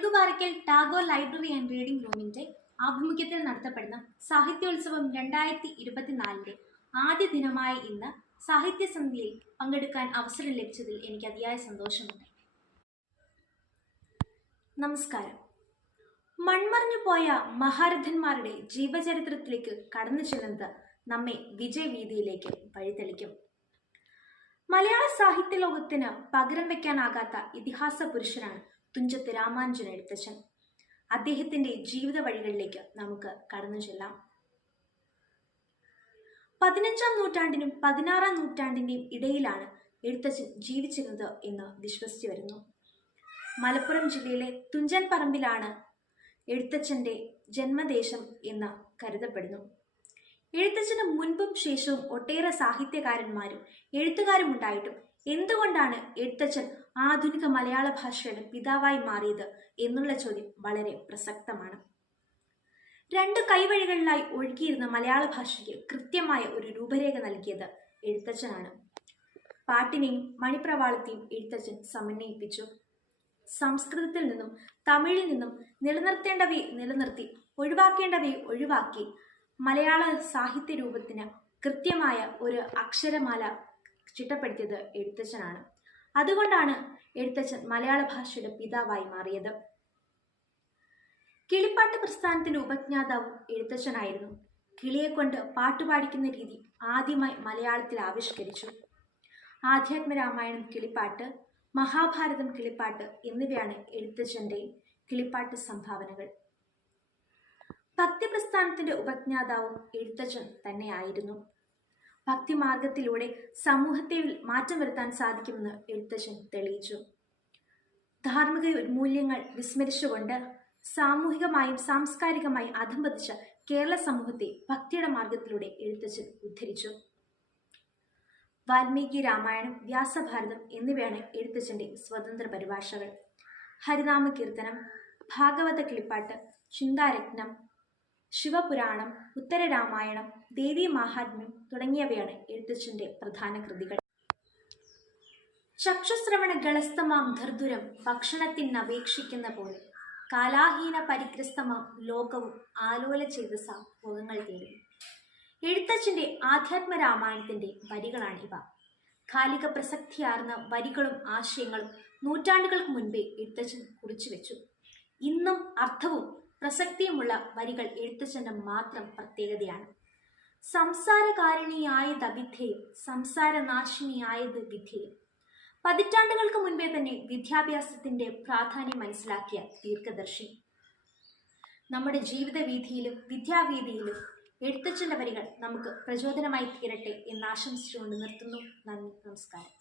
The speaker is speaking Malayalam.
Ozhukuparakkal Tagore library and reading റൂമിന്റെ ആഭിമുഖ്യത്തിൽ നടത്തപ്പെടുന്ന സാഹിത്യോത്സവം 2024 ആദ്യ ദിനമായ ഇന്ന് സാഹിത്യസന്ധ്യയിൽ പങ്കെടുക്കാൻ അവസരം ലഭിച്ചതിൽ എനിക്ക് അതിയായ സന്തോഷമുണ്ട്. നമസ്കാരം. മൺമറഞ്ഞു പോയ മഹാരഥന്മാരുടെ ജീവചരിത്രത്തിലേക്ക് കടന്നു ചെല്ലുന്നത് നമ്മെ വിജയവീതിയിലേക്ക് വഴിതെളിക്കും. മലയാള സാഹിത്യ ലോകത്തിന് പകരം വെക്കാനാകാത്ത ഇതിഹാസ പുരുഷനാണ് തുഞ്ചത്ത് രാമാനുജൻ എഴുത്തച്ഛൻ. അദ്ദേഹത്തിന്റെ ജീവിത വഴികളിലേക്ക് നമുക്ക് കടന്നു ചെല്ലാം. 15-ാം നൂറ്റാണ്ടിനും 16-ാം നൂറ്റാണ്ടിന്റെയും ഇടയിലാണ് എഴുത്തച്ഛൻ ജീവിച്ചിരുന്നത് എന്ന് വിശ്വസിച്ചു വരുന്നു. മലപ്പുറം ജില്ലയിലെ തുഞ്ചൻ പറമ്പിലാണ് എഴുത്തച്ഛന്റെ ജന്മദേശം എന്ന് കരുതപ്പെടുന്നു. എഴുത്തച്ഛന് മുൻപും ശേഷവും ഒട്ടേറെ സാഹിത്യകാരന്മാരും എഴുത്തുകാരും ഉണ്ടായിട്ടും എന്തുകൊണ്ടാണ് എഴുത്തച്ഛൻ ആധുനിക മലയാള ഭാഷയുടെ പിതാവായി മാറിയത് എന്നുള്ള ചോദ്യം വളരെ പ്രസക്തമാണ്. 2 കൈവഴികളിലായി ഒഴുകിയിരുന്ന മലയാള ഭാഷയ്ക്ക് കൃത്യമായ ഒരു രൂപരേഖ നൽകിയത് എഴുത്തച്ഛനാണ്. പാട്ടിനെയും മണിപ്രവാളത്തെയും എഴുത്തച്ഛൻ സമന്വയിപ്പിച്ചു. സംസ്കൃതത്തിൽ നിന്നും തമിഴിൽ നിന്നും നിലനിർത്തേണ്ടവയെ നിലനിർത്തി ഒഴിവാക്കേണ്ടവയെ ഒഴിവാക്കി മലയാള സാഹിത്യ രൂപത്തിന് കൃത്യമായ ഒരു അക്ഷരമാല ചിട്ടപ്പെടുത്തിയത് എഴുത്തച്ഛനാണ്. അതുകൊണ്ടാണ് എഴുത്തച്ഛൻ മലയാള ഭാഷയുടെ പിതാവായി മാറിയത്. കിളിപ്പാട്ട് പ്രസ്ഥാനത്തിന്റെ ഉപജ്ഞാതാവും എഴുത്തച്ഛനായിരുന്നു. കിളിയെക്കൊണ്ട് പാട്ടുപാടിക്കുന്ന രീതി ആദ്യമായി മലയാളത്തിൽ ആവിഷ്കരിച്ചു. ആധ്യാത്മരാമായണം കിളിപ്പാട്ട്, മഹാഭാരതം കിളിപ്പാട്ട് എന്നിവയാണ് എഴുത്തച്ഛന്റെ കിളിപ്പാട്ട് സംഭാവനകൾ. ഭക്തിപ്രസ്ഥാനത്തിന്റെ ഉപജ്ഞാതാവും എഴുത്തച്ഛൻ തന്നെയായിരുന്നു. ഭക്തിമാർഗത്തിലൂടെ സമൂഹത്തെ മാറ്റം വരുത്താൻ സാധിക്കുമെന്ന് എഴുത്തച്ഛൻ തെളിയിച്ചു. ധാർമ്മിക മൂല്യങ്ങൾ വിസ്മരിച്ചുകൊണ്ട് സാമൂഹികമായും സാംസ്കാരികമായും അധംപതിച്ച കേരള സമൂഹത്തെ ഭക്തിയുടെ മാർഗത്തിലൂടെ എഴുത്തച്ഛൻ ഉദ്ധരിച്ചു. വാൽമീകി രാമായണം, വ്യാസഭാരതം എന്നിവയാണ് എഴുത്തച്ഛന്റെ സ്വതന്ത്ര പരിഭാഷകൾ. ഹരിനാമ കീർത്തനം, ഭാഗവത കിളിപ്പാട്ട്, ചിന്താരത്നം, ശിവപുരാണം, ഉത്തരരാമായണം, ദേവീ മാഹാത്മ്യം തുടങ്ങിയവയാണ് എഴുത്തച്ഛന്റെ പ്രധാന കൃതികൾ. ചക്ഷുശ്രവണ ഗളസ്തമാം ധർദുരം ഭക്ഷണത്തിനപേക്ഷിക്കുന്ന പോലെ കാലാഹീന പരിഗ്രസ്തമാം ലോകവും ആലോല ചെയ്ത ഭോഗങ്ങൾ തേടും. എഴുത്തച്ഛന്റെ ആധ്യാത്മരാമായണത്തിന്റെ വരികളാണ് ഇവ. കാലിക പ്രസക്തിയാർന്ന വരികളും ആശയങ്ങളും നൂറ്റാണ്ടുകൾക്ക് മുൻപേ എഴുത്തച്ഛൻ കുറിച്ചുവെച്ചു. ഇന്നും അർത്ഥവും പ്രസക്തിയുമുള്ള വരികൾ എഴുത്തച്ഛന്റെ മാത്രം പ്രത്യേകതയാണ്. സംസാരകാരിണിയായത് അവിദ്യയും സംസാരനാശിനിയായത് വിദ്യയും. പതിറ്റാണ്ടുകൾക്ക് മുൻപേ തന്നെ വിദ്യാഭ്യാസത്തിന്റെ പ്രാധാന്യം മനസ്സിലാക്കിയ ദീർഘദർശി. നമ്മുടെ ജീവിത വീഥിയിലും വിദ്യാവീതിയിലും എഴുത്തച്ഛന്റെ വരികൾ നമുക്ക് പ്രചോദനമായി തീരട്ടെ എന്ന് ആശംസിച്ചുകൊണ്ട് നിർത്തുന്നു. നന്ദി, നമസ്കാരം.